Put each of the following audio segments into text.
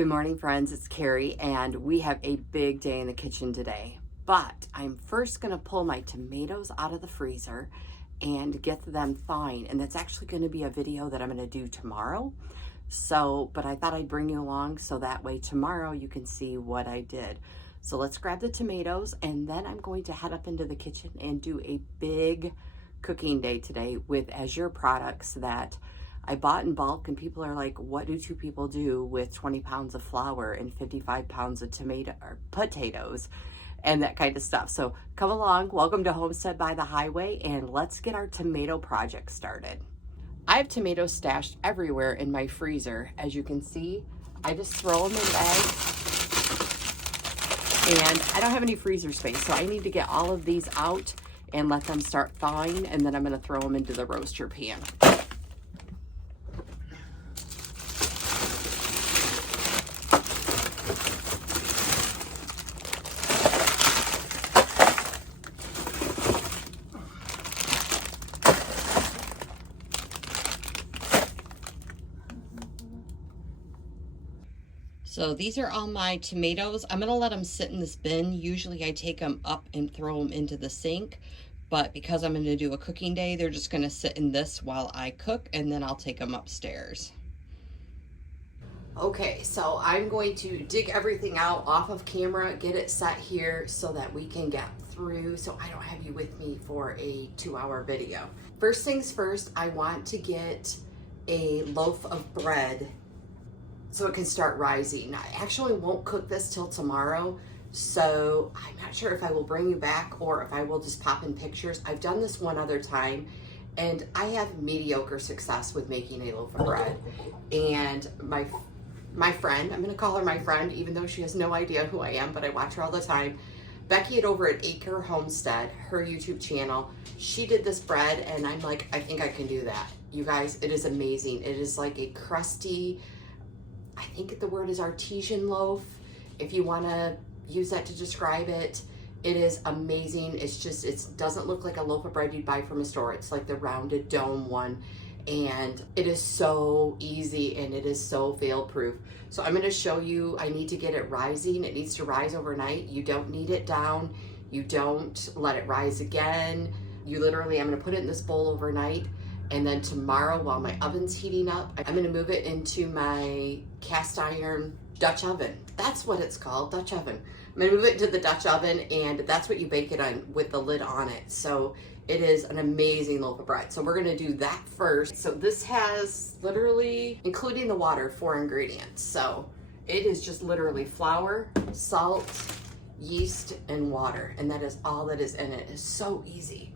Good morning, friends. It's Carrie, and we have a big day in the kitchen today. But I'm first going to pull my tomatoes out of the freezer and get them thawing. And that's actually going to be a video that I'm going to do tomorrow. But I thought I'd bring you along so that way tomorrow you can see what I did. So let's grab the tomatoes, and then I'm going to head up into the kitchen and do a big cooking day today with Azure products that I bought in bulk, and people are like, what do two people do with 20 pounds of flour and 55 pounds of potatoes and that kind of stuff. So come along, welcome to Homestead by the Highway, and let's get our tomato project started. I have tomatoes stashed everywhere in my freezer. As you can see, I just throw them in bags, and I don't have any freezer space, so I need to get all of these out and let them start thawing, and then I'm going to throw them into the roaster pan. So these are all my tomatoes. I'm gonna let them sit in this bin. Usually I take them up and throw them into the sink, but because I'm gonna do a cooking day, they're just gonna sit in this while I cook, and then I'll take them upstairs. Okay, so I'm going to dig everything out off of camera, get it set here so that we can get through, so I don't have you with me for a 2-hour video. First things first, I want to get a loaf of bread so it can start rising. I actually won't cook this till tomorrow, so I'm not sure if I will bring you back or if I will just pop in pictures. I've done this one other time, and I have mediocre success with making a loaf of bread. And my friend, I'm gonna call her my friend, even though she has no idea who I am, but I watch her all the time, Becky at over at Acre Homestead, her YouTube channel, she did this bread, and I'm like, I think I can do that. You guys, it is amazing. It is like a crusty, I think the word is artesian loaf, if you want to use that to describe it. It is amazing. It's just, it doesn't look like a loaf of bread you'd buy from a store. It's like the rounded dome one, and it is so easy and it is so fail proof. So I'm going to show you, I need to get it rising. It needs to rise overnight. You don't need it down. You don't let it rise again. You literally, I'm going to put it in this bowl overnight. And then tomorrow, while my oven's heating up, I'm gonna move it into my cast iron Dutch oven. That's what it's called, Dutch oven. I'm gonna move it into the Dutch oven, and that's what you bake it on with the lid on it. So it is an amazing loaf of bread. So we're gonna do that first. So this has literally, including the water, 4 ingredients. So it is just literally flour, salt, yeast, and water. And that is all that is in it. It's so easy.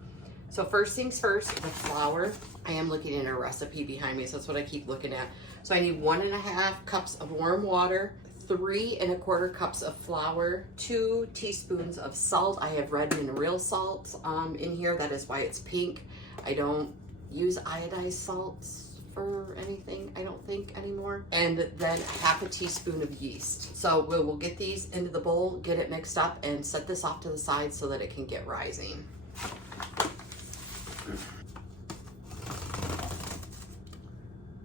So first things first, the flour. I am looking at a recipe behind me, so that's what I keep looking at. So I need 1.5 cups of warm water, 3 1/4 cups of flour, 2 teaspoons of salt. I have red and real salt in here. That is why it's pink. I don't use iodized salts for anything, I don't think, anymore. And then 1/2 teaspoon of yeast. So we'll get these into the bowl, get it mixed up, and set this off to the side so that it can get rising.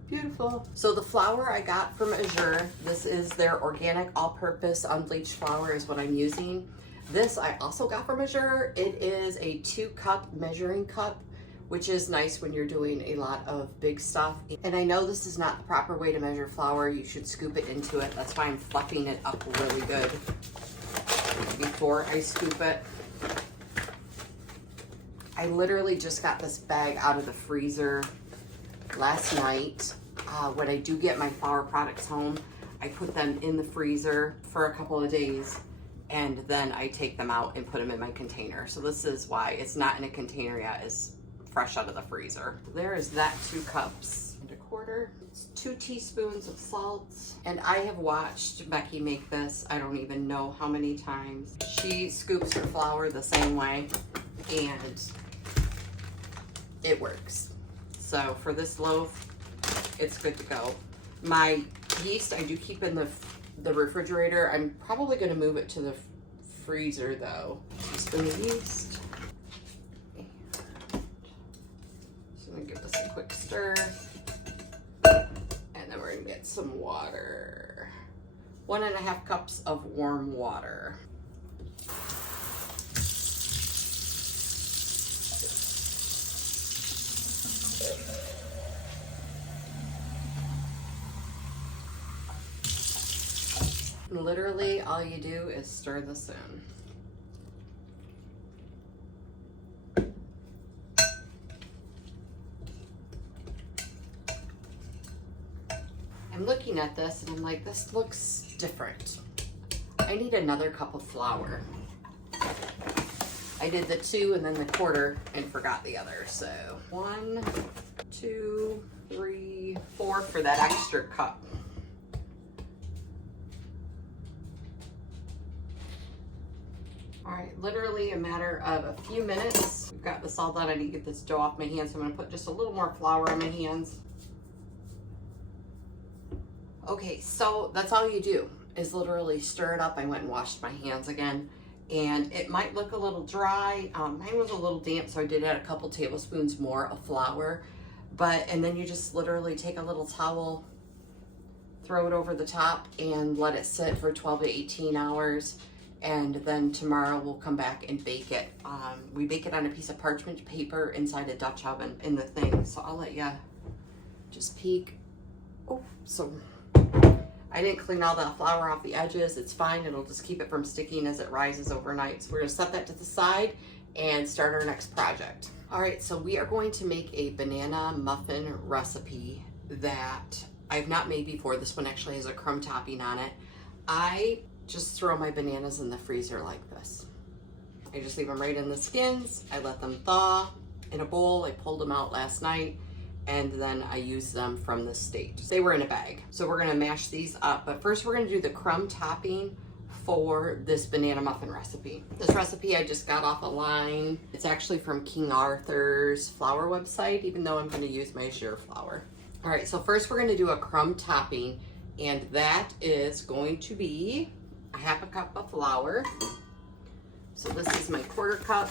Beautiful. So the flour I got from Azure, this is their organic all-purpose unbleached flour is what I'm using. This I also got from Azure. It is a 2-cup measuring cup, which is nice when you're doing a lot of big stuff. And I know this is not the proper way to measure flour. You should scoop it into it. That's why I'm fluffing it up really good before I scoop it. I literally just got this bag out of the freezer last night. When I do get my flour products home, I put them in the freezer for a couple of days, and then I take them out and put them in my container. So this is why it's not in a container yet. It's fresh out of the freezer. There is that 2 cups and 1/4. It's 2 teaspoons of salt. And I have watched Becky make this, I don't even know how many times. She scoops her flour the same way, and it works. So for this loaf, it's good to go. My yeast I do keep in the refrigerator. I'm probably going to move it to the freezer though. Teaspoon of yeast. So I'm going to give this a quick stir. And then we're going to get some water. 1.5 cups of warm water. Literally, all you do is stir this in. I'm looking at this and I'm like, this looks different. I need another cup of flour. I did the 2 and then the 1/4 and forgot the other. So 1, 2, 3, 4 for that extra cup. All right, literally a matter of a few minutes. We've got this all done. I need to get this dough off my hands, so I'm gonna put just a little more flour on my hands. Okay, so that's all you do is literally stir it up. I went and washed my hands again, and it might look a little dry. Mine was a little damp, so I did add a couple tablespoons more of flour. And then you just literally take a little towel, throw it over the top, and let it sit for 12 to 18 hours. And then tomorrow we'll come back and bake it. We bake it on a piece of parchment paper inside a Dutch oven in the thing. So I'll let you just peek. Oh, so I didn't clean all that flour off the edges. It's fine. It'll just keep it from sticking as it rises overnight. So we're gonna set that to the side and start our next project. All right, so we are going to make a banana muffin recipe that I've not made before. This one actually has a crumb topping on it. I just throw my bananas in the freezer like this. I just leave them right in the skins. I let them thaw in a bowl. I pulled them out last night, and then I use them from the state. They were in a bag. So we're gonna mash these up, but first we're gonna do the crumb topping for this banana muffin recipe. This recipe I just got off a line. It's actually from King Arthur's flour website, even though I'm gonna use my Azure flour. All right, so first we're gonna do a crumb topping, and that is going to be a 1/2 cup of flour. So this is my 1/4 cup.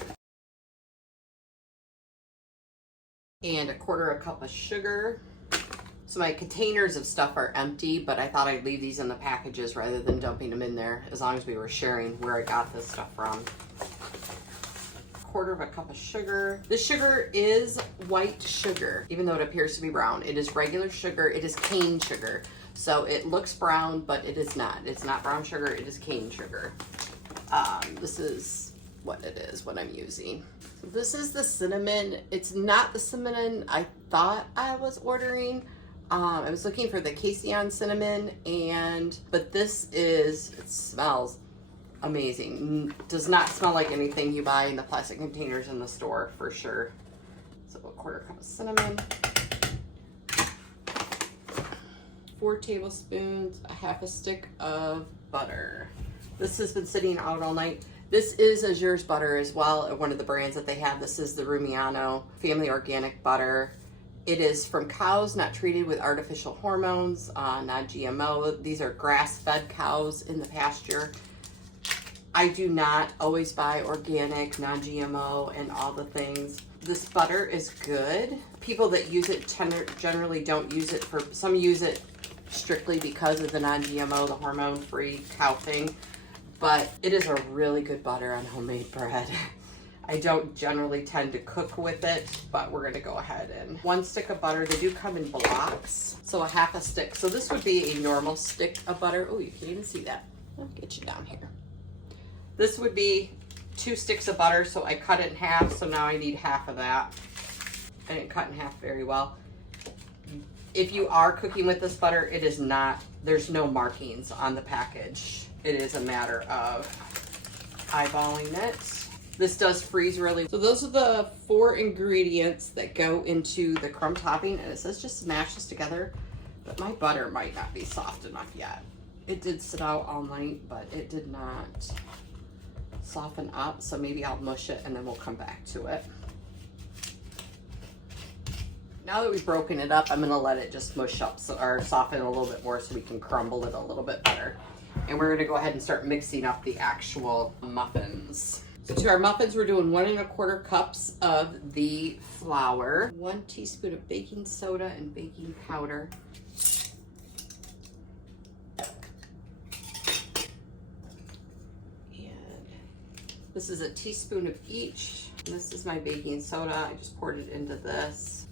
And a 1/4 cup of sugar. So my containers of stuff are empty, but I thought I'd leave these in the packages rather than dumping them in there, as long as we were sharing where I got this stuff from. 1/4 cup of sugar. This sugar is white sugar, even though it appears to be brown. It is regular sugar. It is cane sugar. So it looks brown, but it is not. It's not brown sugar, it is cane sugar. This is what it is, what I'm using. So this is the cinnamon. It's not the cinnamon I thought I was ordering. I was looking for the Casey-on cinnamon, but this is, it smells amazing. Does not smell like anything you buy in the plastic containers in the store, for sure. So a 1/4 cup of cinnamon. 4 tablespoons, a 1/2 stick of butter. This has been sitting out all night. This is Azure's butter as well, one of the brands that they have. This is the Rumiano Family Organic Butter. It is from cows not treated with artificial hormones, not GMO. These are grass-fed cows in the pasture. I do not always buy organic, non-GMO, and all the things. This butter is good. People that use it generally don't use it for, some use it strictly because of the non-GMO, the hormone-free cow thing, but it is a really good butter on homemade bread. I don't generally tend to cook with it, but we're gonna go ahead and 1 stick of butter. They do come in blocks, so a 1/2 stick. So this would be a normal stick of butter. Oh, you can't even see that. I'll get you down here. This would be 2 sticks of butter, so I cut it in half, so now I need 1/2 of that. I didn't cut in half very well. If you are cooking with this butter, it is not, there's no markings on the package. It is a matter of eyeballing it. This does freeze really. So those are the 4 ingredients that go into the crumb topping, and it says just smash this together, but my butter might not be soft enough yet. It did sit out all night, but it did not soften up, so maybe I'll mush it and then we'll come back to it. Now that we've broken it up, I'm gonna let it just mush up or soften a little bit more so we can crumble it a little bit better. And we're gonna go ahead and start mixing up the actual muffins. So to our muffins, we're doing 1 1/4 cups of the flour, 1 teaspoon of baking soda and baking powder, This is a teaspoon of each. And this is my baking soda. I just poured it into this.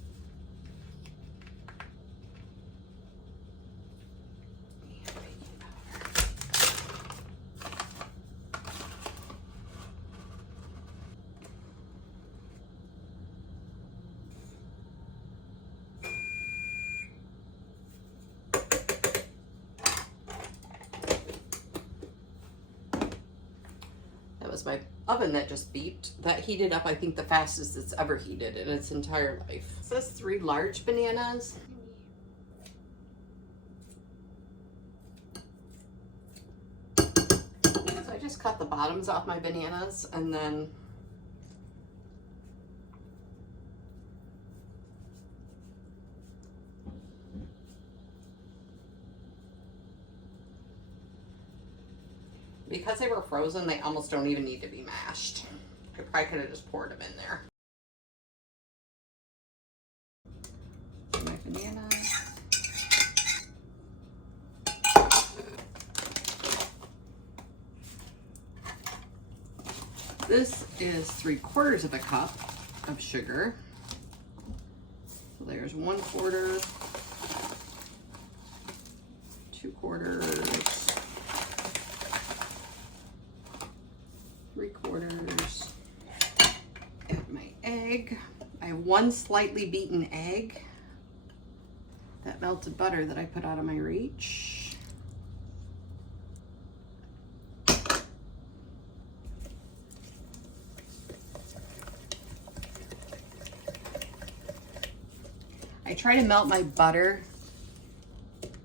My oven that just beeped. That heated up, I think, the fastest it's ever heated in its entire life. It says 3 large bananas. So I just cut the bottoms off my bananas and then because they were frozen, they almost don't even need to be mashed. I probably could have just poured them in there. My bananas. This is 3/4 of a cup of sugar. So there's 1/4, 2/4, 3/4. Add my egg. I have 1 slightly beaten egg. That melted butter that I put out of my reach. I try to melt my butter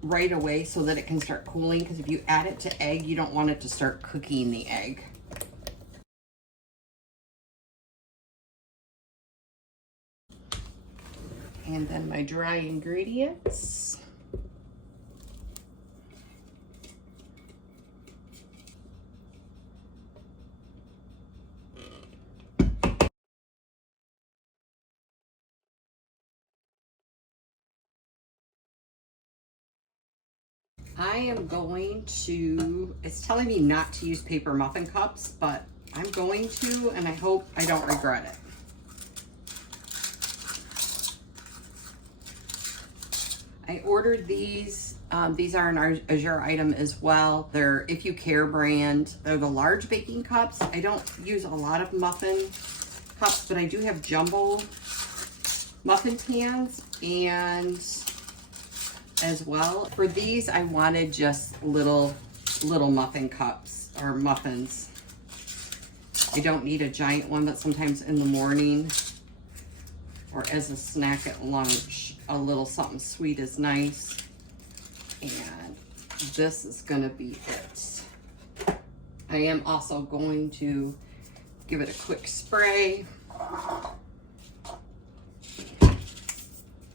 right away so that it can start cooling, because if you add it to egg, you don't want it to start cooking the egg. And then my dry ingredients. I am going to, it's telling me not to use paper muffin cups, but I'm going to, and I hope I don't regret it. I ordered these. These are an Azure item as well. They're If You Care brand. They're the large baking cups. I don't use a lot of muffin cups, but I do have jumbo muffin pans, and as well. For these, I wanted just little muffin cups or muffins. I don't need a giant one, but sometimes in the morning or as a snack at lunch, a little something sweet is nice. And this is gonna be it. I am also going to give it a quick spray.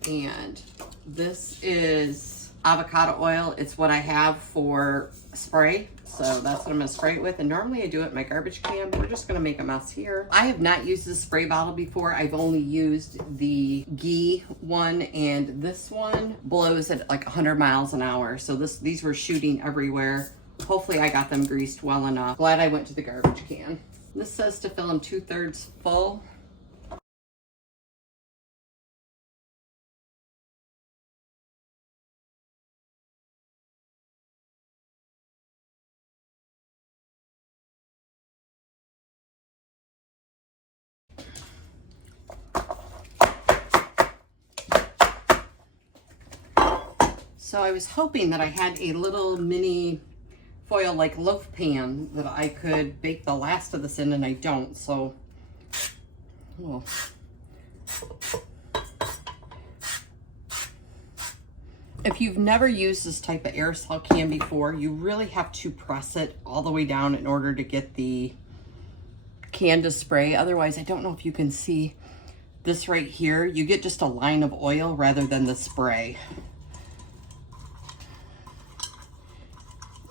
And this is avocado oil. It's what I have for spray. So that's what I'm gonna spray it with. And normally I do it in my garbage can, but we're just gonna make a mess here. I have not used this spray bottle before. I've only used the ghee one, and this one blows at like 100 miles an hour. So these were shooting everywhere. Hopefully I got them greased well enough. Glad I went to the garbage can. This says to fill them 2/3 full. So I was hoping that I had a little mini foil like loaf pan that I could bake the last of this in, and I don't. So, well, if you've never used this type of aerosol can before, you really have to press it all the way down in order to get the can to spray. Otherwise, I don't know if you can see this right here. You get just a line of oil rather than the spray.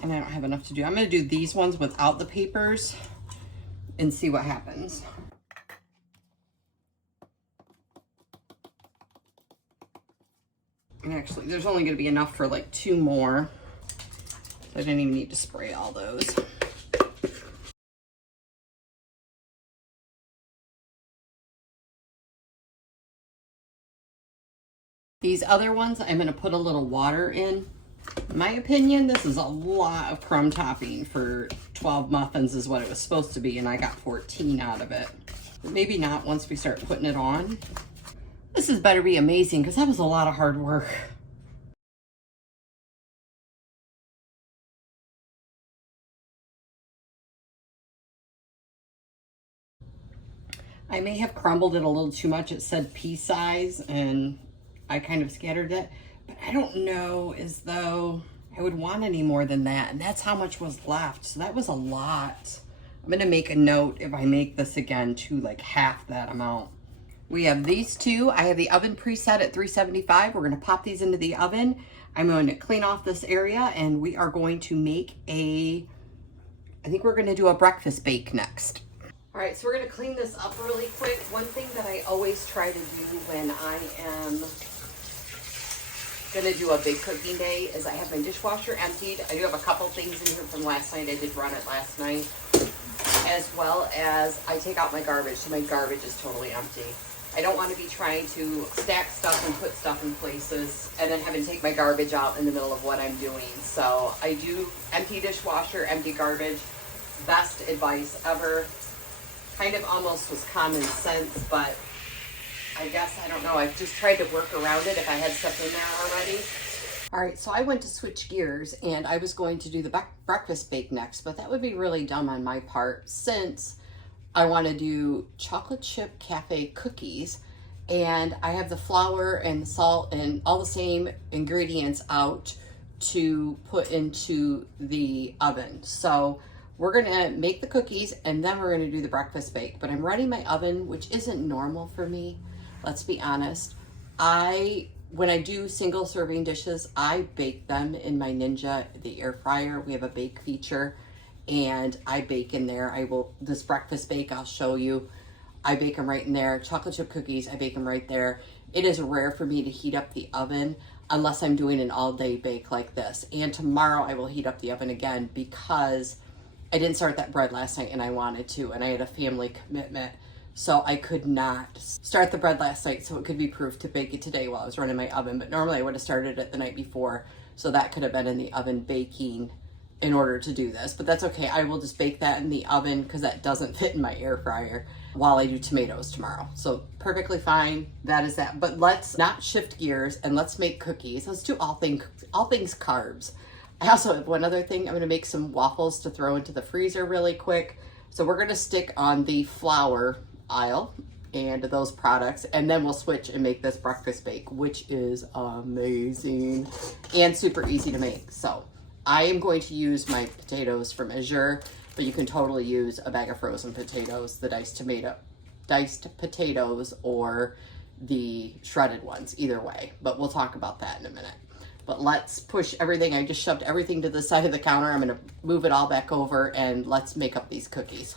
And I don't have enough to do. I'm going to do these ones without the papers and see what happens. And actually, there's only going to be enough for like 2 more. So I didn't even need to spray all those. These other ones, I'm gonna put a little water in. In my opinion, this is a lot of crumb topping for 12 muffins is what it was supposed to be, and I got 14 out of it. But maybe not once we start putting it on. This is better be amazing because that was a lot of hard work. I may have crumbled it a little too much. It said pea size and I kind of scattered it, but I don't know as though I would want any more than that. And that's how much was left. So that was a lot. I'm gonna make a note if I make this again to like half that amount. We have these two. I have the oven preset at 375. We're gonna pop these into the oven. I'm going to clean off this area and we are going to make I think we're gonna do a breakfast bake next. All right, so we're gonna clean this up really quick. One thing that I always try to do when I am gonna do a big cooking day is I have my dishwasher emptied. I do have a couple things in here from last night. I did run it last night. As well as I take out my garbage, so my garbage is totally empty. I don't want to be trying to stack stuff and put stuff in places and then having to take my garbage out in the middle of what I'm doing. So I do empty dishwasher, empty garbage. Best advice ever. Kind of almost was common sense, but I guess, I don't know, I've just tried to work around it if I had stuff in there already. All right, so I went to switch gears and I was going to do the breakfast bake next, but that would be really dumb on my part since I want to do chocolate chip cafe cookies and I have the flour and the salt and all the same ingredients out to put into the oven. So we're gonna make the cookies and then we're gonna do the breakfast bake. But I'm running my oven, which isn't normal for me. Let's be honest. When I do single serving dishes, I bake them in my Ninja, the air fryer. We have a bake feature and I bake in there. This breakfast bake, I'll show you. I bake them right in there. Chocolate chip cookies, I bake them right there. It is rare for me to heat up the oven unless I'm doing an all day bake like this. And tomorrow I will heat up the oven again because I didn't start that bread last night and I wanted to, and I had a family commitment. So I could not start the bread last night so it could be proof to bake it today while I was running my oven. But normally I would have started it the night before. So that could have been in the oven baking in order to do this. But that's okay. I will just bake that in the oven because that doesn't fit in my air fryer while I do tomatoes tomorrow. So perfectly fine. That is that. But let's not shift gears and let's make cookies. Let's do all things carbs. I also have one other thing. I'm going to make some waffles to throw into the freezer really quick. So we're going to stick on the flour aisle and those products, and then we'll switch and make this breakfast bake, which is amazing and super easy to make. So I am going to use my potatoes from Azure, but you can totally use a bag of frozen potatoes, the diced potatoes or the shredded ones, either way. But we'll talk about that in a minute. But let's push everything. I just shoved everything to the side of the counter. I'm gonna move it all back over and let's make up these cookies.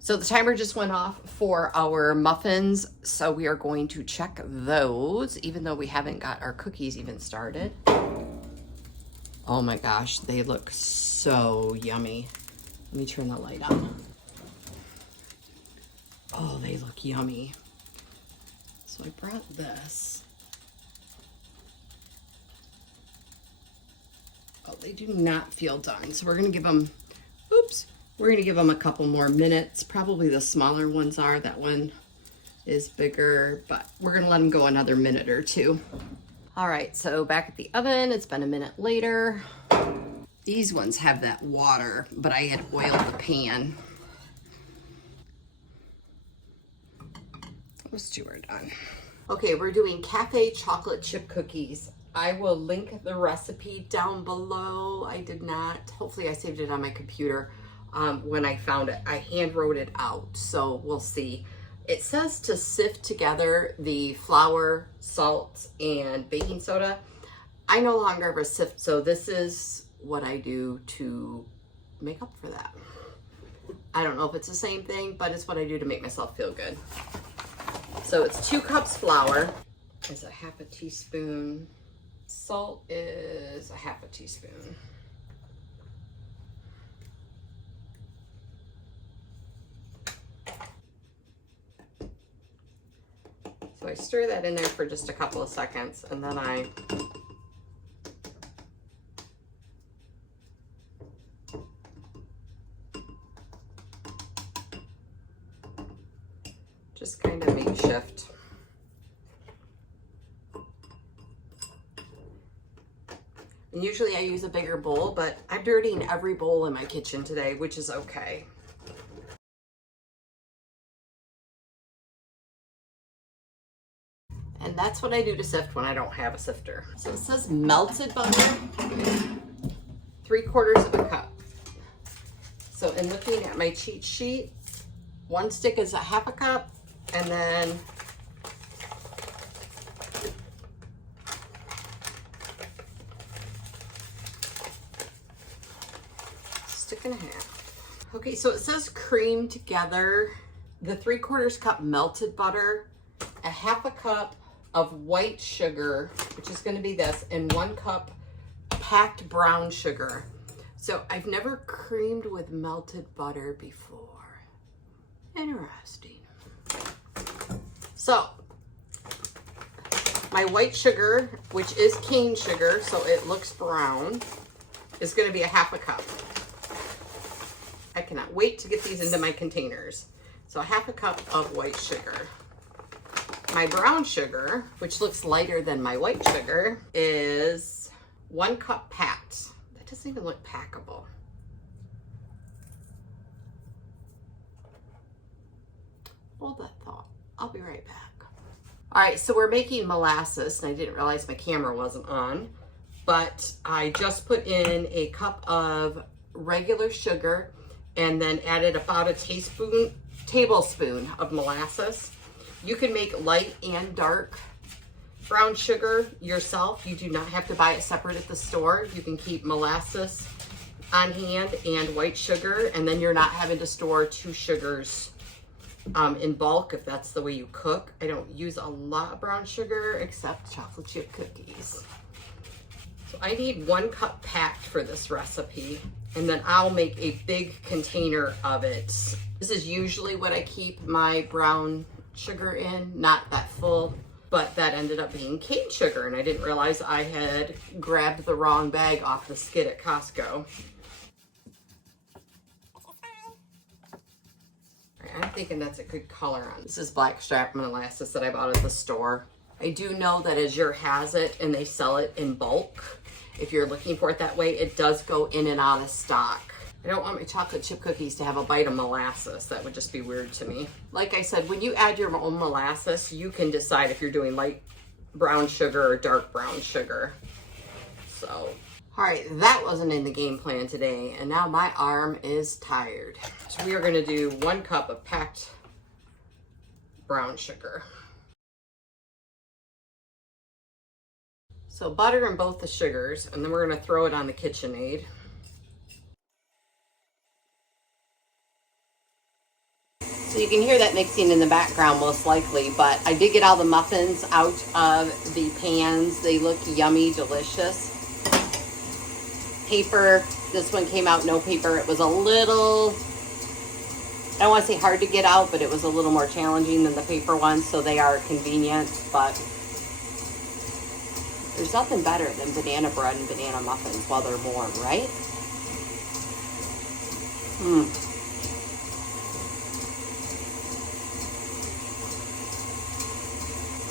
So the timer just went off for our muffins. So we are going to check those, even though we haven't got our cookies even started. Oh my gosh, they look so yummy. Let me turn the light on. Oh, they look yummy. So I brought this. Oh, they do not feel done. So we're gonna give them, we're gonna give them a couple more minutes. Probably the smaller ones are. That one is bigger, but we're gonna let them go another minute or two. All right, so back at the oven, it's been a minute later. These ones have that water, but I had oiled the pan. Those two are done. Okay, we're doing cafe chocolate chip cookies. I will link the recipe down below. I did not, hopefully I saved it on my computer when I found it. I hand wrote it out, so we'll see. It says to sift together the flour, salt, and baking soda. I no longer have a sift, so this is what I do to make up for that. I don't know if it's the same thing, but it's what I do to make myself feel good. So it's 2 cups flour. It's a half a teaspoon. Salt is a half a teaspoon. So I I stir that in there for just a couple of seconds, and then I just kind of makeshift. And usually I use a bigger bowl, but I'm dirtying every bowl in my kitchen today, which is okay. And that's what I do to sift when I don't have a sifter. So it says melted butter, 3/4 of a cup. So in looking at my cheat sheet, 1 stick is a 1/2 cup, and then stick and a half. Okay, so it says cream together the 3/4 cup melted butter, a 1/2 cup of white sugar, which is going to be this, and 1 cup packed brown sugar. So I've never creamed with melted butter before. Interesting. So my white sugar, which is cane sugar, so it looks brown, is going to be a 1/2 cup. I cannot wait to get these into my containers. So a 1/2 cup of white sugar. My brown sugar, which looks lighter than my white sugar, is 1 cup packed. That doesn't even look packable. Hold that thought. I'll be right back. All right, so we're making molasses, and I didn't realize my camera wasn't on, but I just put in a cup of regular sugar and then added about a tablespoon of molasses. You can make light and dark brown sugar yourself. You do not have to buy it separate at the store. You can keep molasses on hand and white sugar, and then you're not having to store 2 sugars in bulk if that's the way you cook. I don't use a lot of brown sugar except chocolate chip cookies. So I need 1 cup packed for this recipe, and then I'll make a big container of it. This is usually what I keep my brown sugar in, not that full, but that ended up being cane sugar, and I didn't realize I had grabbed the wrong bag off the skid at Costco. I'm thinking that's a good color on. This is blackstrap molasses that I bought at the store. I do know that Azure has it and they sell it in bulk. If you're looking for it that way, it does go in and out of stock. I don't want my chocolate chip cookies to have a bite of molasses. That would just be weird to me. Like I said, when you add your own molasses, you can decide if you're doing light brown sugar or dark brown sugar. So, all right, that wasn't in the game plan today, and now my arm is tired. So we are gonna do 1 cup of packed brown sugar. So butter in both the sugars, and then we're gonna throw it on the KitchenAid. So you can hear that mixing in the background most likely, but I did get all the muffins out of the pans. They look yummy, delicious. Paper, this one came out no paper. It was a little, I don't want to say hard to get out, but it was a little more challenging than the paper ones, so they are convenient, but there's nothing better than banana bread and banana muffins while they're warm, right?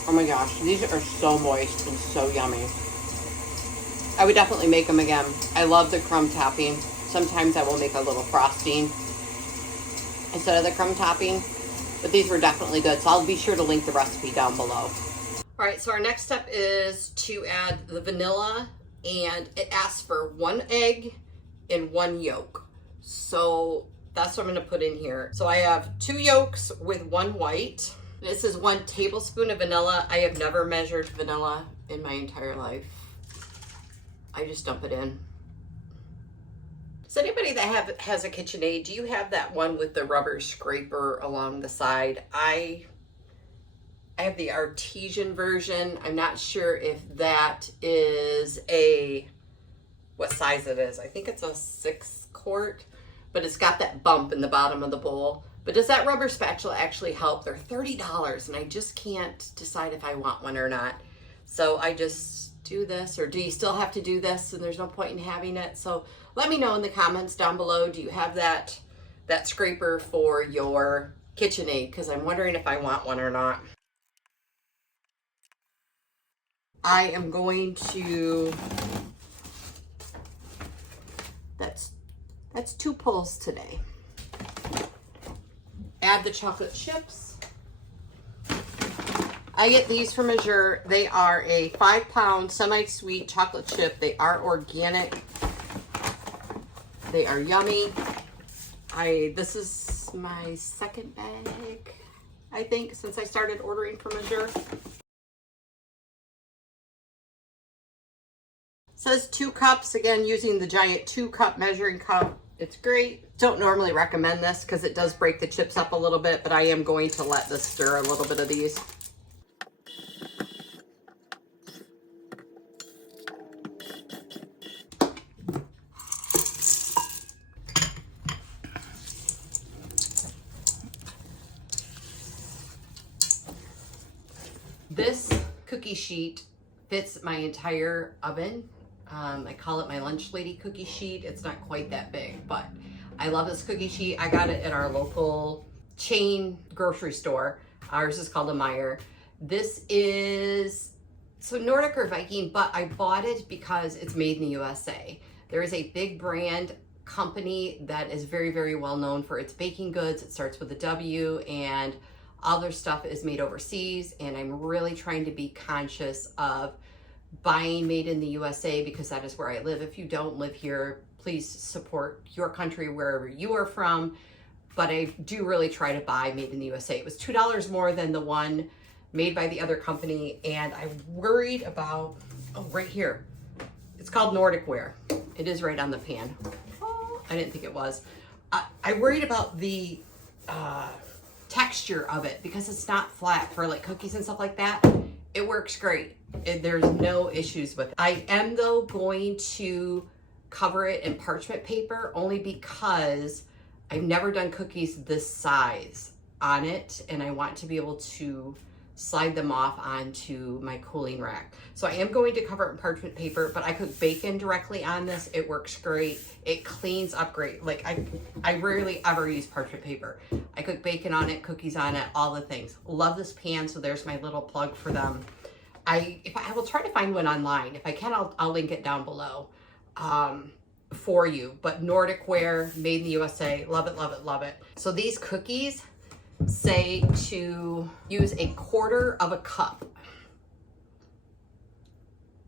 Oh my gosh, these are so moist and so yummy. I would definitely make them again. I love the crumb topping. Sometimes I will make a little frosting instead of the crumb topping, but these were definitely good. So I'll be sure to link the recipe down below. All right, so our next step is to add the vanilla, and it asks for 1 egg and 1 yolk. So that's what I'm gonna put in here. So I have 2 yolks with 1 white. This is 1 tablespoon of vanilla. I have never measured vanilla in my entire life. I just dump it in. So anybody that has a KitchenAid, do you have that one with the rubber scraper along the side? I have the artesian version. I'm not sure if that is what size it is. I think it's a 6 quart, but it's got that bump in the bottom of the bowl. But does that rubber spatula actually help? They're $30 and I just can't decide if I want one or not. So I just do this, or do you still have to do this and there's no point in having it? So let me know in the comments down below, do you have that scraper for your KitchenAid? Because I'm wondering if I want one or not. I am going to, that's 2 pulls today. Add the chocolate chips. I get these from Azure. They are a 5-pound semi-sweet chocolate chip. They are organic. They are yummy. This is my 2nd bag, I think, since I started ordering from Azure. Says 2 cups, again, using the giant 2-cup measuring cup. It's great. Don't normally recommend this because it does break the chips up a little bit, but I am going to let this stir a little bit of these. This cookie sheet fits my entire oven. I call it my lunch lady cookie sheet. It's not quite that big, but I love this cookie sheet. I got it at our local chain grocery store. Ours is called a Meyer. This is, so Nordic or Viking, but I bought it because it's made in the USA. There is a big brand company that is very, very well known for its baking goods. It starts with a W, and all their stuff is made overseas. And I'm really trying to be conscious of buying made in the USA because that is where I live. If you don't live here, please support your country wherever you are from. But I do really try to buy made in the USA. It was $2 more than the one made by the other company. And I'm worried about, oh, right here. It's called Nordic Ware. It is right on the pan. Oh, I didn't think it was. I worried about the texture of it because it's not flat for like cookies and stuff like that. It works great. There's no issues with it. I am though going to cover it in parchment paper only because I've never done cookies this size on it and I want to be able to slide them off onto my cooling rack. So I am going to cover it in parchment paper, but I cook bacon directly on this. It works great. It cleans up great. Like I rarely ever use parchment paper. I cook bacon on it, cookies on it, all the things. Love this pan, so there's my little plug for them. I will try to find one online. If I can, I'll link it down below for you. But Nordic Ware, made in the USA, love it, love it, love it. So these cookies say to use 1/4 cup.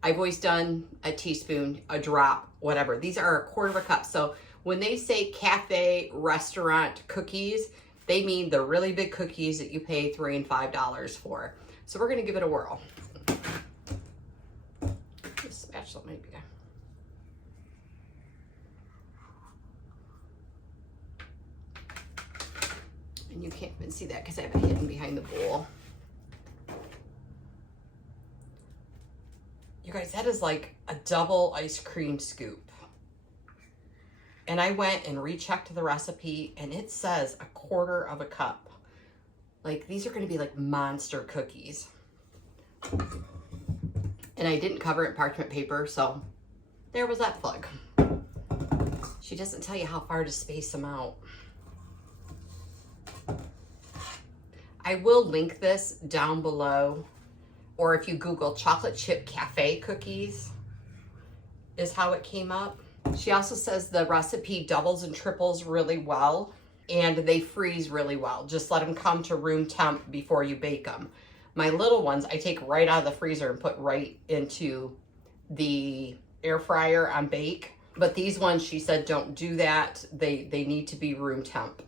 I've always done a teaspoon, a drop, whatever. These are 1/4 cup. So when they say cafe, restaurant cookies, they mean the really big cookies that you pay $3 and $5 for. So we're gonna give it a whirl. This spatula might be. And you can't even see that because I have it hidden behind the bowl. You guys, that is like a double ice cream scoop. And I went and rechecked the recipe and it says 1/4 cup. Like these are gonna be like monster cookies. And I didn't cover it in parchment paper, so there was that plug. She doesn't tell you how far to space them out. I will link this down below, or if you Google chocolate chip cafe cookies is how it came up. She also says the recipe doubles and triples really well and they freeze really well. Just let them come to room temp before you bake them. My little ones, I take right out of the freezer and put right into the air fryer on bake. But these ones, she said, don't do that. They need to be room temp.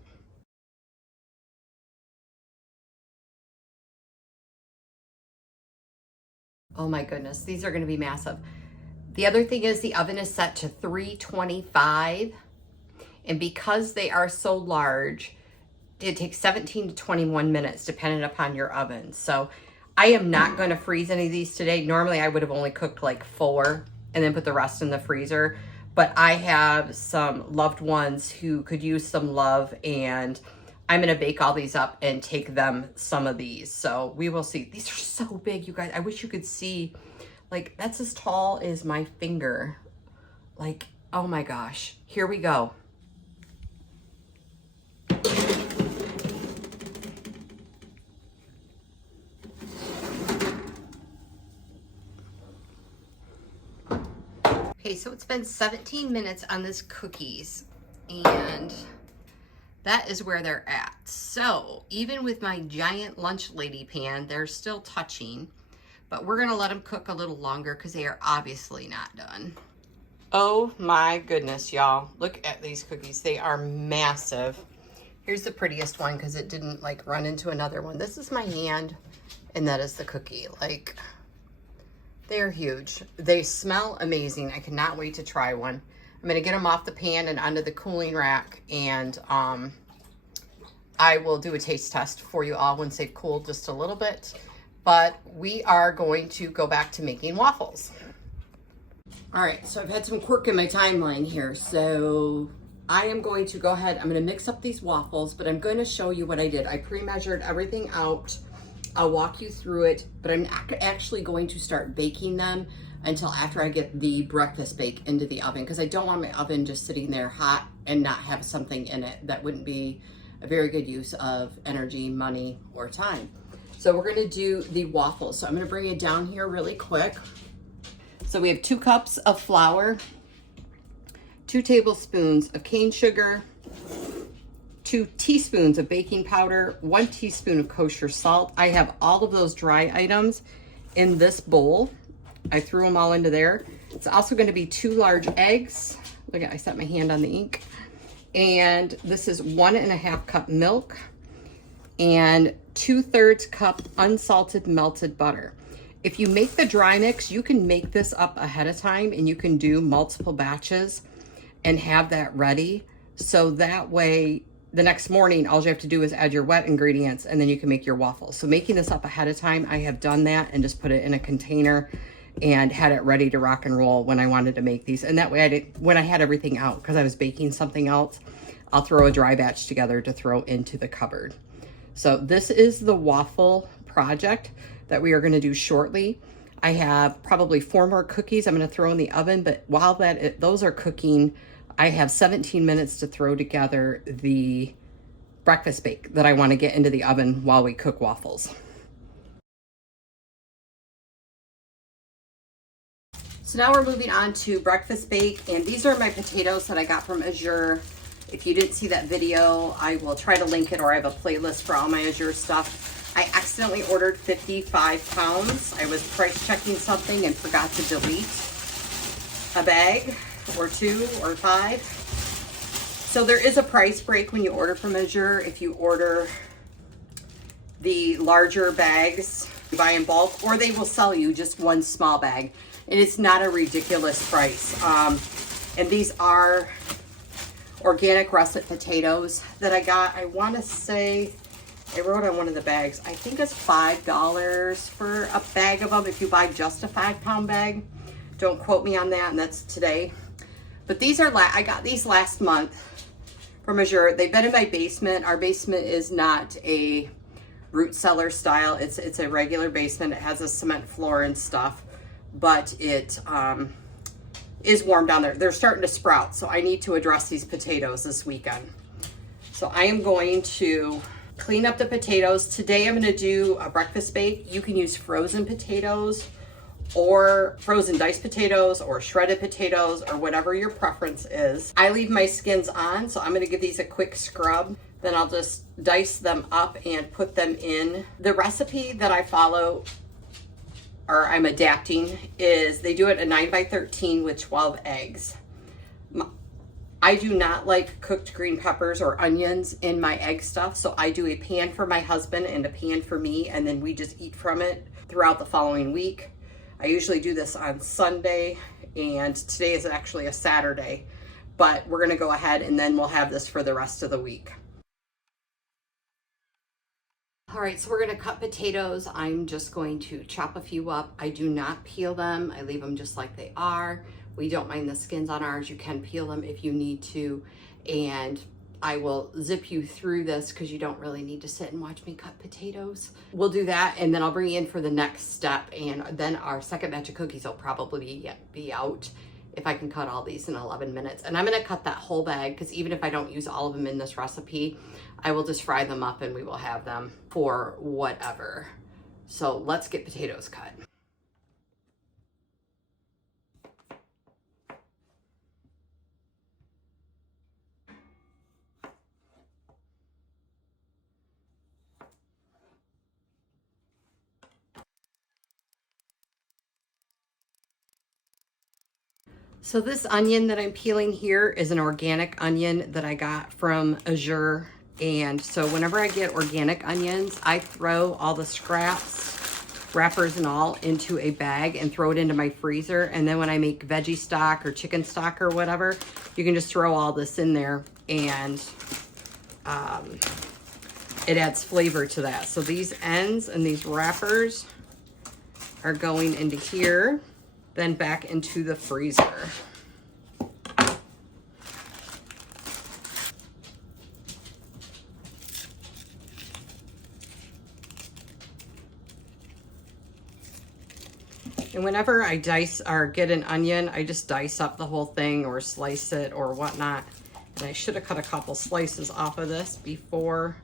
Oh my goodness, these are gonna be massive. The other thing is the oven is set to 325. And because they are so large, it takes 17 to 21 minutes depending upon your oven. So I am not going to freeze any of these today. Normally I would have only cooked like 4 and then put the rest in the freezer. But I have some loved ones who could use some love and I'm gonna bake all these up and take them some of these. So we will see. These are so big, you guys. I wish you could see, like, that's as tall as my finger. Like, oh my gosh. Here we go. Okay, so it's been 17 minutes on this cookies, and that is where they're at. So even with my giant lunch lady pan, they're still touching, but we're gonna let them cook a little longer because they are obviously not done. Oh my goodness, y'all. Look at these cookies. They are massive. Here's the prettiest one because it didn't like run into another one. This is my hand, and that is the cookie. Like, they're huge. They smell amazing. I cannot wait to try one. I'm gonna get them off the pan and onto the cooling rack, and I will do a taste test for you all once they've cooled just a little bit. But we are going to go back to making waffles. All right, so I've had some quirk in my timeline here. So I am going to go ahead, I'm gonna mix up these waffles, but I'm gonna show you what I did. I pre-measured everything out. I'll walk you through it, but I'm not actually going to start baking them until after I get the breakfast bake into the oven, because I don't want my oven just sitting there hot and not have something in it. That wouldn't be a very good use of energy, money, or time. So we're gonna do the waffles. So I'm gonna bring it down here really quick. So we have 2 cups of flour, 2 tablespoons of cane sugar, 2 teaspoons of baking powder, 1 teaspoon of kosher salt. I have all of those dry items in this bowl. I threw them all into there. It's also going to be 2 large eggs. Look at, I set my hand on the ink. And this is 1.5 cup milk and 2/3 cup unsalted melted butter. If you make the dry mix, you can make this up ahead of time and you can do multiple batches and have that ready. So that way, the next morning, all you have to do is add your wet ingredients and then you can make your waffles. So making this up ahead of time, I have done that and just put it in a container and had it ready to rock and roll when I wanted to make these. And that way, when I had everything out, because I was baking something else, I'll throw a dry batch together to throw into the cupboard. So this is the waffle project that we are going to do shortly. I have probably 4 more cookies I'm going to throw in the oven, but while those are cooking, I have 17 minutes to throw together the breakfast bake that I want to get into the oven while we cook waffles. So now we're moving on to breakfast bake, and these are my potatoes that I got from Azure. If you didn't see that video, I will try to link it, or I have a playlist for all my Azure stuff. I accidentally ordered 55 pounds. I was price checking something and forgot to delete a bag or 2 or 5. So there is a price break when you order from Azure. If you order the larger bags, you buy in bulk, or they will sell you just 1 small bag. And it's not a ridiculous price. And these are organic russet potatoes that I got. I want to say, I wrote on one of the bags, I think it's $5 for a bag of them if you buy just a 5-pound bag. Don't quote me on that, and that's today. But these are, I got these last month from Azure. They've been in my basement. Our basement is not a root cellar style. It's a regular basement. It has a cement floor and stuff, but it is warm down there. They're starting to sprout, so I need to address these potatoes this weekend. So I am going to clean up the potatoes. Today I'm going to do a breakfast bake. You can use frozen potatoes or frozen diced potatoes or shredded potatoes or whatever your preference is. I leave my skins on, so I'm going to give these a quick scrub. Then I'll just dice them up and put them in. The recipe that I follow, or I'm adapting, is they do it a 9x13 with 12 eggs. I do not like cooked green peppers or onions in my egg stuff, so I do a pan for my husband and a pan for me, and then we just eat from it throughout the following week. I usually do this on Sunday, and today is actually a Saturday, but we're gonna go ahead and then we'll have this for the rest of the week. All right, so we're gonna cut potatoes. I'm just going to chop a few up. I do not peel them. I leave them just like they are. We don't mind the skins on ours. You can peel them if you need to. And I will zip you through this because you don't really need to sit and watch me cut potatoes. We'll do that, and then I'll bring you in for the next step, and then our second batch of cookies will probably be out if I can cut all these in 11 minutes. And I'm gonna cut that whole bag because even if I don't use all of them in this recipe, I will just fry them up and we will have them for whatever. So let's get potatoes cut. So this onion that I'm peeling here is an organic onion that I got from Azure. And so whenever I get organic onions, I throw all the scraps, wrappers and all into a bag and throw it into my freezer. And then when I make veggie stock or chicken stock or whatever, you can just throw all this in there and it adds flavor to that. So these ends and these wrappers are going into here, then back into the freezer. And whenever I dice or get an onion, I just dice up the whole thing or slice it or whatnot. And I should have cut a couple slices off of this before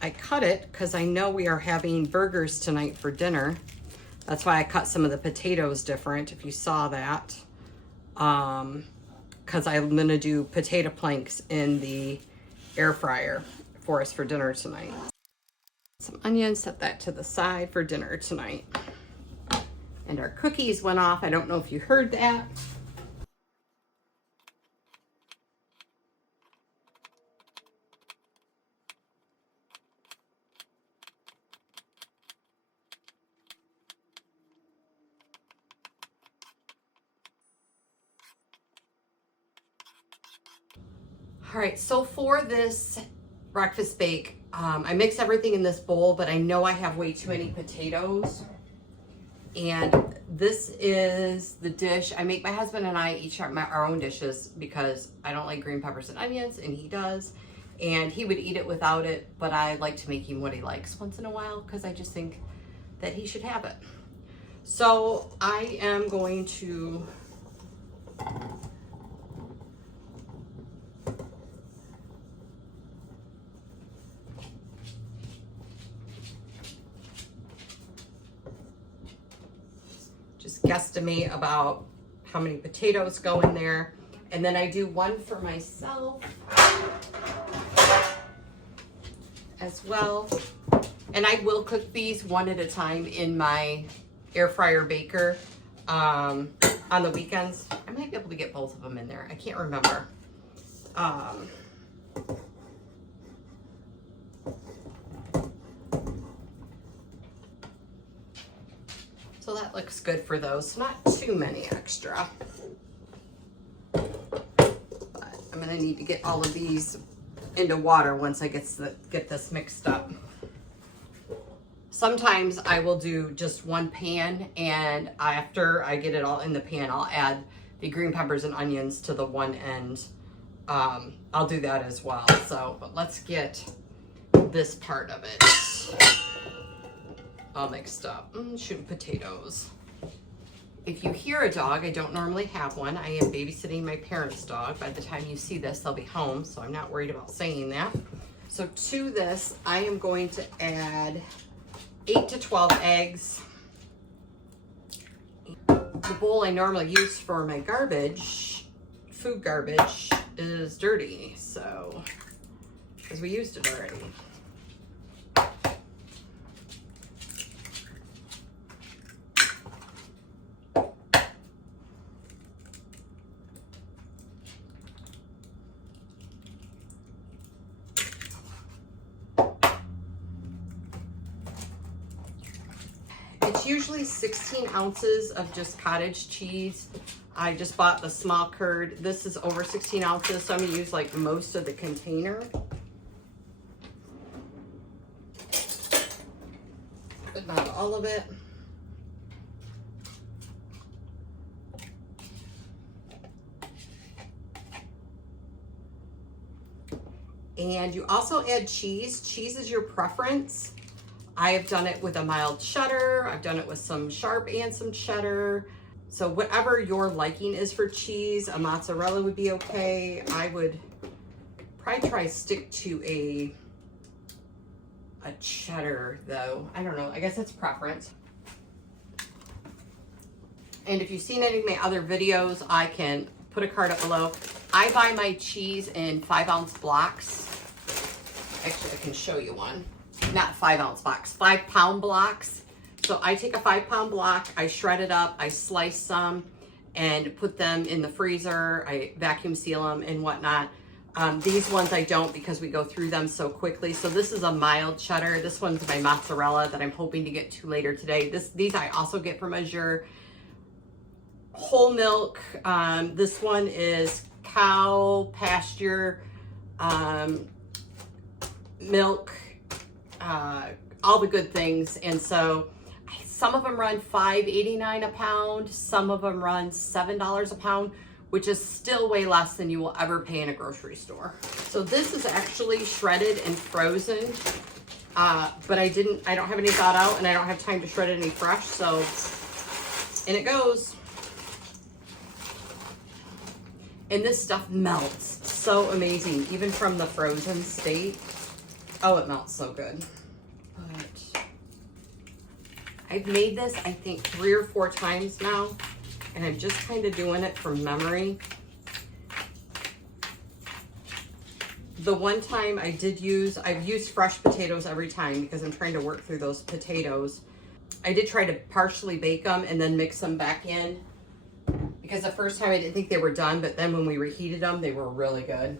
I cut it because I know we are having burgers tonight for dinner. That's why I cut some of the potatoes different, if you saw that. Because I'm gonna do potato planks in the air fryer for us for dinner tonight. Some onions, set that to the side for dinner tonight. And our cookies went off. I don't know if you heard that. All right, so for this breakfast bake, I mix everything in this bowl, but I know I have way too many potatoes. And this is the dish. I make my husband and I each our own dishes because I don't like green peppers and onions, and he does. And he would eat it without it, but I like to make him what he likes once in a while because I just think that he should have it. So I am going to guesstimate about how many potatoes go in there. And then I do one for myself as well. And I will cook these one at a time in my air fryer baker on the weekends. I might be able to get both of them in there. I can't remember. So that looks good for those. Not too many extra. But I'm gonna need to get all of these into water once I get this mixed up. Sometimes I will do just one pan, and after I get it all in the pan, I'll add the green peppers and onions to the one end. I'll do that as well. So, but let's get this part of it all mixed up. Shooting potatoes. If you hear a dog, I don't normally have one. I am babysitting my parents' dog. By the time you see this, they'll be home, so I'm not worried about saying that. So to this, I am going to add 8 to 12 eggs. The bowl I normally use for my garbage, food garbage, is dirty, so, because we used it already. It's usually 16 ounces of just cottage cheese. I just bought the small curd. This is over 16 ounces, so I'm gonna use like most of the container. But not all of it. And you also add cheese. Cheese is your preference. I have done it with a mild cheddar. I've done it with some sharp and some cheddar. So whatever your liking is for cheese, a mozzarella would be okay. I would probably try to stick to a cheddar though. I don't know, I guess it's preference. And if you've seen any of my other videos, I can put a card up below. I buy my cheese in 5-ounce blocks. Actually, I can show you one. Not 5-ounce blocks, 5-pound blocks. So I take a 5-pound block, I shred it up, I slice some and put them in the freezer. I vacuum seal them and whatnot. These ones I don't because we go through them so quickly. So this is a mild cheddar. This one's my mozzarella that I'm hoping to get to later today. These I also get from Azure. Whole milk. This one is cow pasture milk, all the good things. And so some of them run $5.89 a pound. Some of them run $7 a pound, which is still way less than you will ever pay in a grocery store. So this is actually shredded and frozen, but I don't have any thawed out and I don't have time to shred it any fresh, so in it goes. And this stuff melts so amazing, even from the frozen state. Oh, it melts so good. But I've made this, I think, 3 or 4 times now, and I'm just kind of doing it from memory. The one time I've used fresh potatoes every time because I'm trying to work through those potatoes. I did try to partially bake them and then mix them back in because the first time I didn't think they were done, but then when we reheated them, they were really good.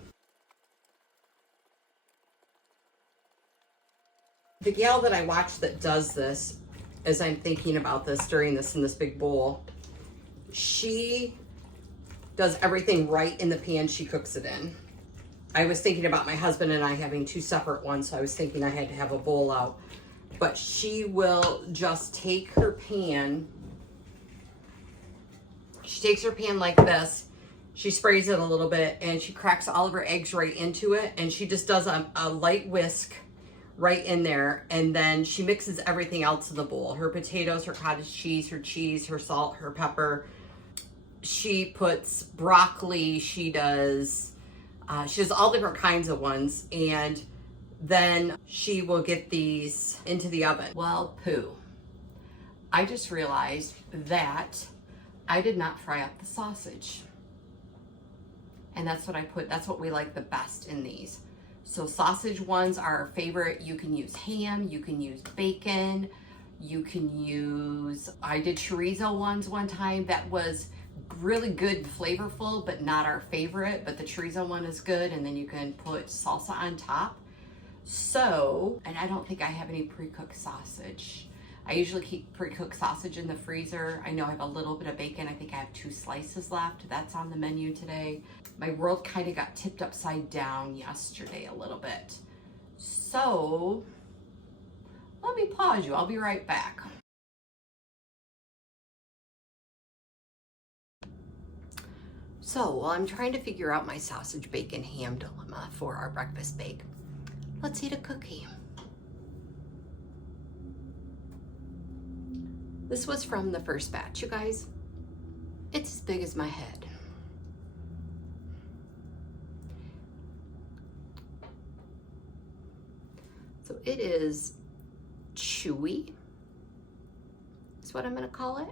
The gal that I watch that does this, as I'm thinking about this, stirring this in this big bowl, she does everything right in the pan she cooks it in. I was thinking about my husband and I having 2 separate ones, so I was thinking I had to have a bowl out. But she will just take her pan, she takes her pan like this, she sprays it a little bit, and she cracks all of her eggs right into it, and she just does a light whisk right in there, and then she mixes everything else in the bowl. Her potatoes, her cottage cheese, her salt, her pepper. She puts broccoli, she does all different kinds of ones, and then she will get these into the oven. Well, poo. I just realized that I did not fry up the sausage. And that's what we like the best in these. So sausage ones are our favorite. You can use ham, you can use bacon, you can use, I did chorizo ones one time that was really good and flavorful, but not our favorite, but the chorizo one is good, and then you can put salsa on top. So, and I don't think I have any pre-cooked sausage. I usually keep pre-cooked sausage in the freezer. I know I have a little bit of bacon. I think I have 2 slices left. That's on the menu today. My world kind of got tipped upside down yesterday a little bit. So, let me pause you. I'll be right back. So, while I'm trying to figure out my sausage, bacon, ham dilemma for our breakfast bake, let's eat a cookie. This was from the first batch, you guys. It's as big as my head. So it is chewy, is what I'm gonna call it.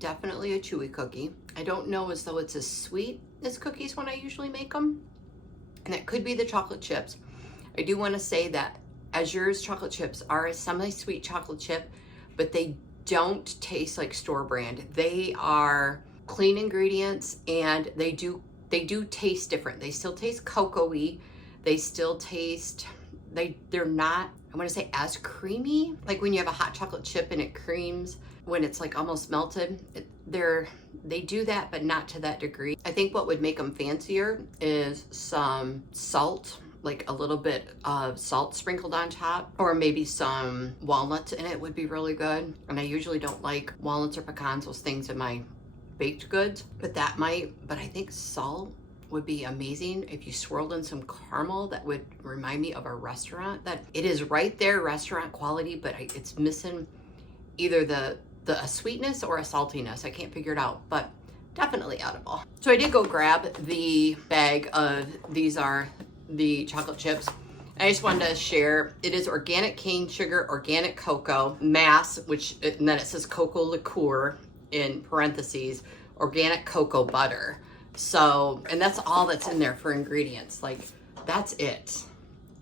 Definitely a chewy cookie. I don't know as though it's as sweet as cookies when I usually make them. And it could be the chocolate chips. I do want to say that Azure's chocolate chips are a semi-sweet chocolate chip, but they don't taste like store brand. They are clean ingredients, and they do taste different. They still taste cocoa-y. They still taste, they're not I want to say as creamy, like when you have a hot chocolate chip and it creams when it's like almost melted. They do that, but not to that degree. I think what would make them fancier is some salt, like a little bit of salt sprinkled on top, or maybe some walnuts in it would be really good. And I usually don't like walnuts or pecans, those things in my baked goods, but I think salt would be amazing. If you swirled in some caramel, that would remind me of a restaurant. That it is right there, restaurant quality, but it's missing either a sweetness or a saltiness. I can't figure it out, but definitely edible. So I did go grab the bag of, these are the chocolate chips. I just wanted to share, it is organic cane sugar, organic cocoa, mass, and then it says cocoa liqueur in parentheses, organic cocoa butter. So, and that's all that's in there for ingredients. Like, that's it.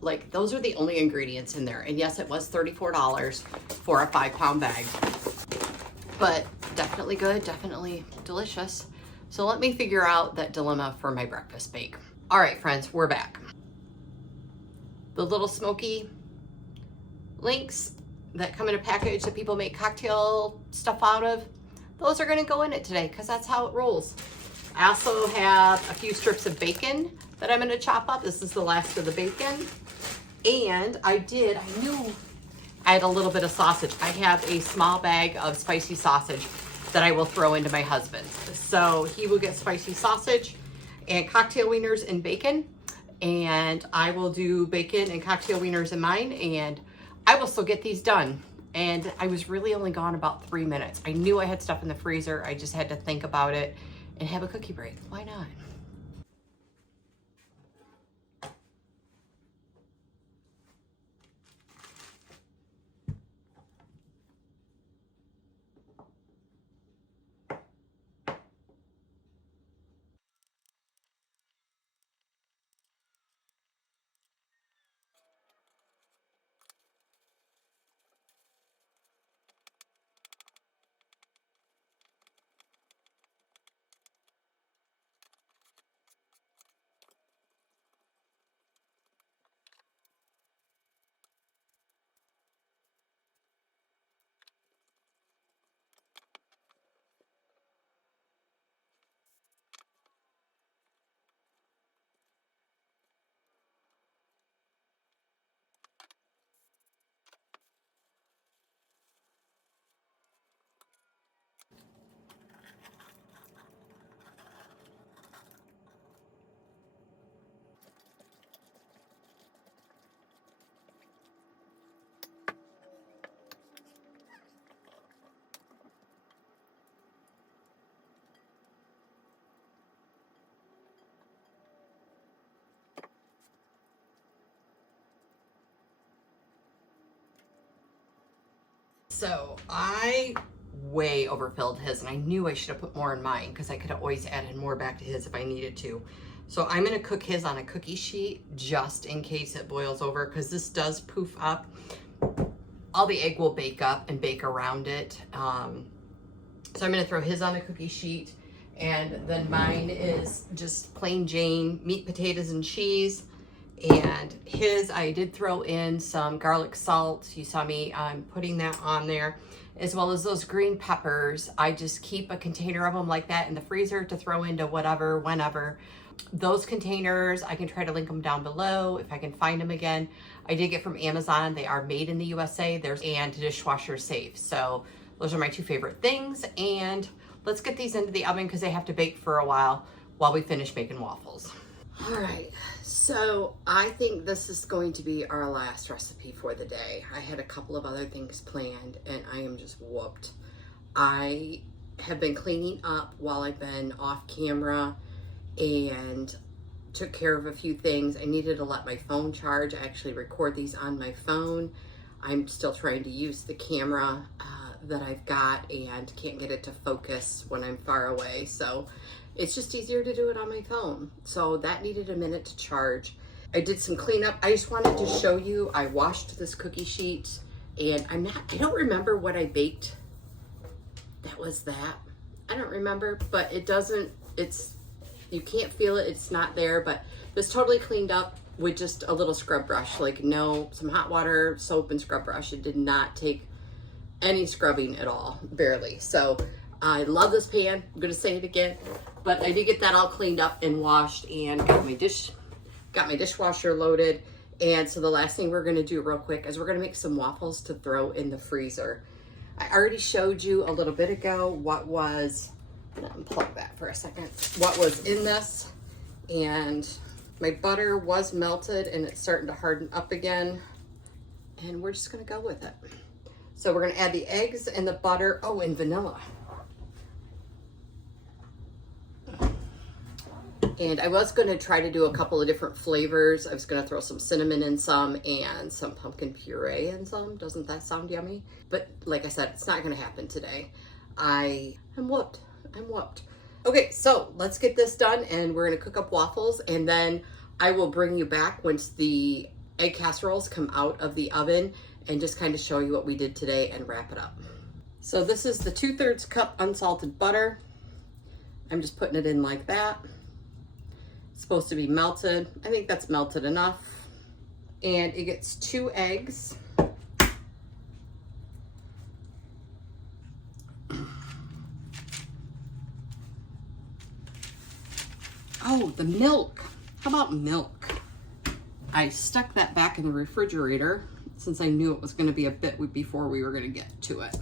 Like, those are the only ingredients in there. And yes, it was $34 for a 5-pound bag, but definitely good, definitely delicious. So let me figure out that dilemma for my breakfast bake. All right, friends, we're back. The little smoky links that come in a package that people make cocktail stuff out of, those are gonna go in it today because that's how it rolls. I also have a few strips of bacon that I'm gonna chop up. This is the last of the bacon. And I knew I had a little bit of sausage. I have a small bag of spicy sausage that I will throw into my husband's. So he will get spicy sausage and cocktail wieners and bacon. And I will do bacon and cocktail wieners in mine, and I will still get these done. And I was really only gone about 3 minutes. I knew I had stuff in the freezer. I just had to think about it and have a cookie break. Why not? So I way overfilled his, and I knew I should have put more in mine because I could have always added more back to his if I needed to. So I'm gonna cook his on a cookie sheet just in case it boils over, because this does poof up. All the egg will bake up and bake around it. So I'm gonna throw his on a cookie sheet, and then mine is just plain Jane meat, potatoes, and cheese. And his, I did throw in some garlic salt. You saw me putting that on there, as well as those green peppers. I just keep a container of them like that in the freezer to throw into whatever, whenever. Those containers, I can try to link them down below if I can find them again. I did get from Amazon. They are made in the USA. And dishwasher safe. So those are my 2 favorite things. And let's get these into the oven because they have to bake for a while we finish making waffles. All right, so I think this is going to be our last recipe for the day. I had a couple of other things planned and I am just whooped. I have been cleaning up while I've been off camera and took care of a few things. I needed to let my phone charge. I actually record these on my phone. I'm still trying to use the camera that I've got and can't get it to focus when I'm far away. So it's just easier to do it on my phone. So that needed a minute to charge. I did some cleanup. I just wanted to show you, I washed this cookie sheet and I don't remember what I baked. That was that. I don't remember, but you can't feel it. It's not there, but it's totally cleaned up. with just a little scrub brush, like some hot water, soap, and scrub brush. It did not take any scrubbing at all, barely. So I love this pan. I'm gonna say it again, but I did get that all cleaned up and washed, and got my dishwasher loaded. And so the last thing we're gonna do real quick is we're gonna make some waffles to throw in the freezer. I already showed you a little bit ago what was, I'm gonna unplug that for a second, what was in this. And my butter was melted and it's starting to harden up again. And we're just gonna go with it. So we're gonna add the eggs and the butter, oh, and vanilla. And I was gonna try to do a couple of different flavors. I was gonna throw some cinnamon in some and some pumpkin puree in some. Doesn't that sound yummy? But like I said, it's not gonna happen today. I'm whooped. Okay, so let's get this done and we're gonna cook up waffles, and then I will bring you back once the egg casseroles come out of the oven and just kind of show you what we did today and wrap it up. So this is the 2/3 cup unsalted butter. I'm just putting it in like that. It's supposed to be melted. I think that's melted enough. And it gets 2 eggs. Oh, the milk. How about milk? I stuck that back in the refrigerator since I knew it was going to be a bit before we were going to get to it.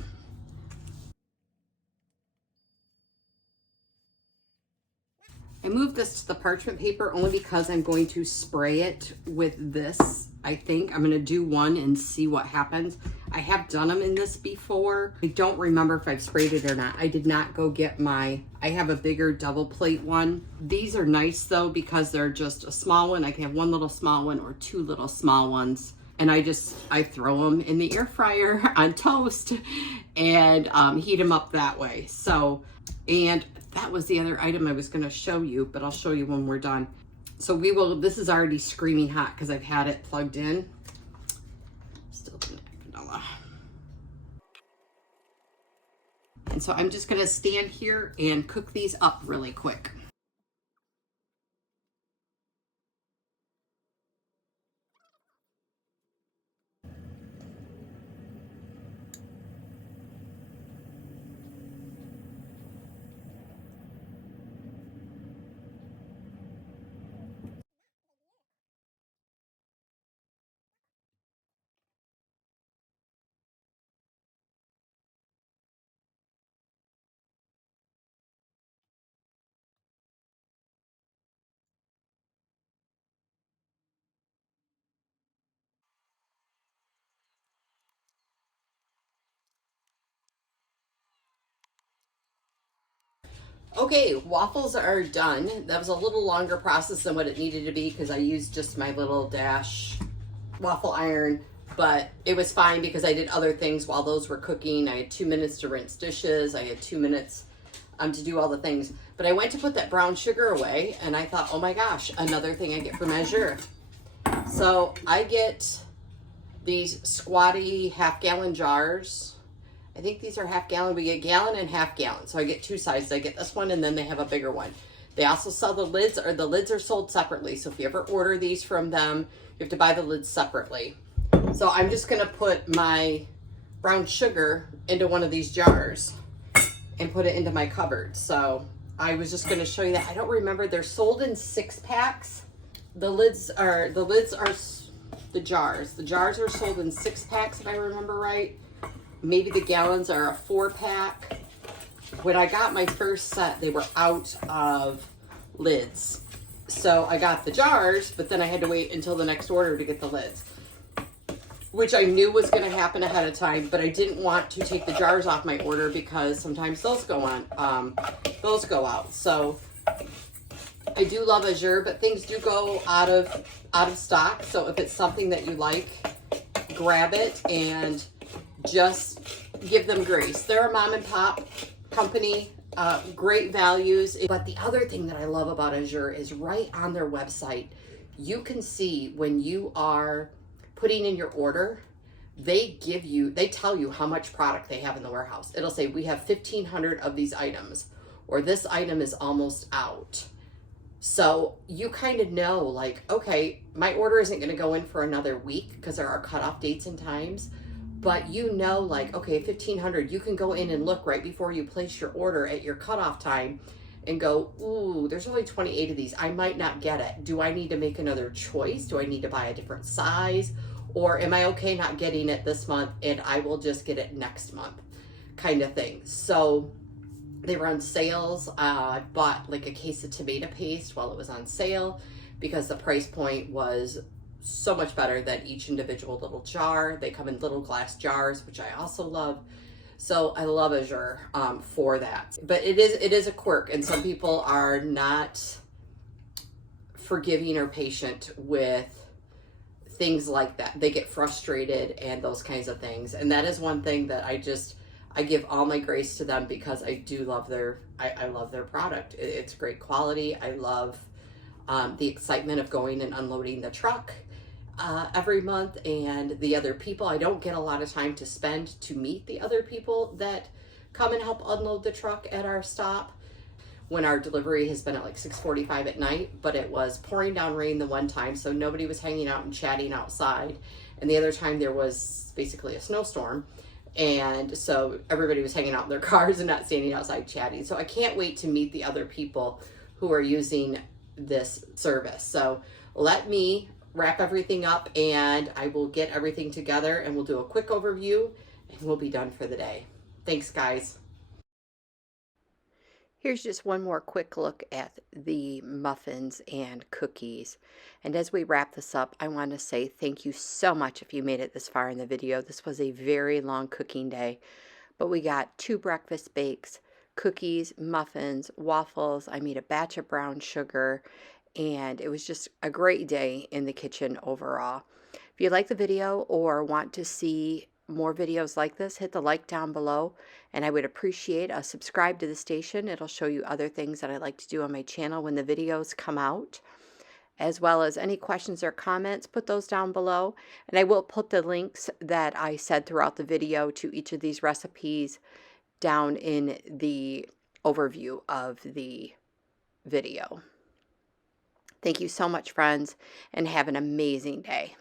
I moved this to the parchment paper only because I'm going to spray it with this. I think I'm going to do one and see what happens. I have done them in this before. I don't remember if I've sprayed it or not. I did not go get I have a bigger double plate one. These are nice though because they're just a small one. I can have one little small one or 2 little small ones. And I throw them in the air fryer on toast and heat them up that way. So, and that was the other item I was going to show you, but I'll show you when we're done. So this is already screaming hot because I've had it plugged in. Still didn't have vanilla. And so I'm just going to stand here and cook these up really quick. Okay, waffles are done. That was a little longer process than what it needed to be because I used just my little Dash waffle iron, but it was fine because I did other things while those were cooking. I had 2 minutes to rinse dishes. I had 2 minutes to do all the things. But I went to put that brown sugar away and I thought, oh my gosh, another thing I get from Azure. So I get these squatty half-gallon jars. I think these are half-gallon. We get gallon and half-gallon. So I get 2 sizes. I get this one and then they have a bigger one. They also sell the lids, or the lids are sold separately. So if you ever order these from them, you have to buy the lids separately. So I'm just gonna put my brown sugar into one of these jars and put it into my cupboard. So I was just gonna show you that. I don't remember, they're sold in 6-packs. The jars. The jars are sold in 6-packs if I remember right. Maybe the gallons are a 4-pack. When I got my first set, they were out of lids. So I got the jars, but then I had to wait until the next order to get the lids, which I knew was going to happen ahead of time, but I didn't want to take the jars off my order because sometimes those go out. So I do love Azure, but things do go out of stock. So if it's something that you like, grab it and just give them grace. They're a mom and pop company, great values. But the other thing that I love about Azure is right on their website, you can see when you are putting in your order, they tell you how much product they have in the warehouse. It'll say we have 1,500 of these items, or this item is almost out. So you kind of know, like, okay, my order isn't going to go in for another week because there are cutoff dates and times. But you know, like, okay, 1500, you can go in and look right before you place your order at your cutoff time and go, ooh, there's only 28 of these. I might not get it. Do I need to make another choice? Do I need to buy a different size? Or am I okay not getting it this month and I will just get it next month, kind of thing. So they were on sales. I bought like a case of tomato paste while it was on sale because the price point was so much better than each individual little jar. They come in little glass jars, which I also love. So I love Azure for that. But it is a quirk, and some people are not forgiving or patient with things like that. They get frustrated and those kinds of things. And that is one thing that I give all my grace to them because I do love I love their product. It's great quality. I love the excitement of going and unloading the truck every month, and the other people. I don't get a lot of time to spend to meet the other people that come and help unload the truck at our stop when our delivery has been at like 6:45 at night, but it was pouring down rain the one time, so nobody was hanging out and chatting outside, and the other time there was basically a snowstorm, and so everybody was hanging out in their cars and not standing outside chatting. So I can't wait to meet the other people who are using this service. So let me wrap everything up and I will get everything together and we'll do a quick overview and we'll be done for the day. Thanks, guys. Here's just one more quick look at the muffins and cookies. And as we wrap this up, I want to say thank you so much if you made it this far in the video. This was a very long cooking day, but we got 2 breakfast bakes, cookies, muffins, waffles. I made a batch of brown sugar, and it was just a great day in the kitchen overall. If you like the video or want to see more videos like this, hit the like down below, and I would appreciate a subscribe to the station. It'll show you other things that I like to do on my channel when the videos come out, as well as any questions or comments. Put those down below, and I will put the links that I said throughout the video to each of these recipes down in the overview of the video. Thank you so much, friends, and have an amazing day.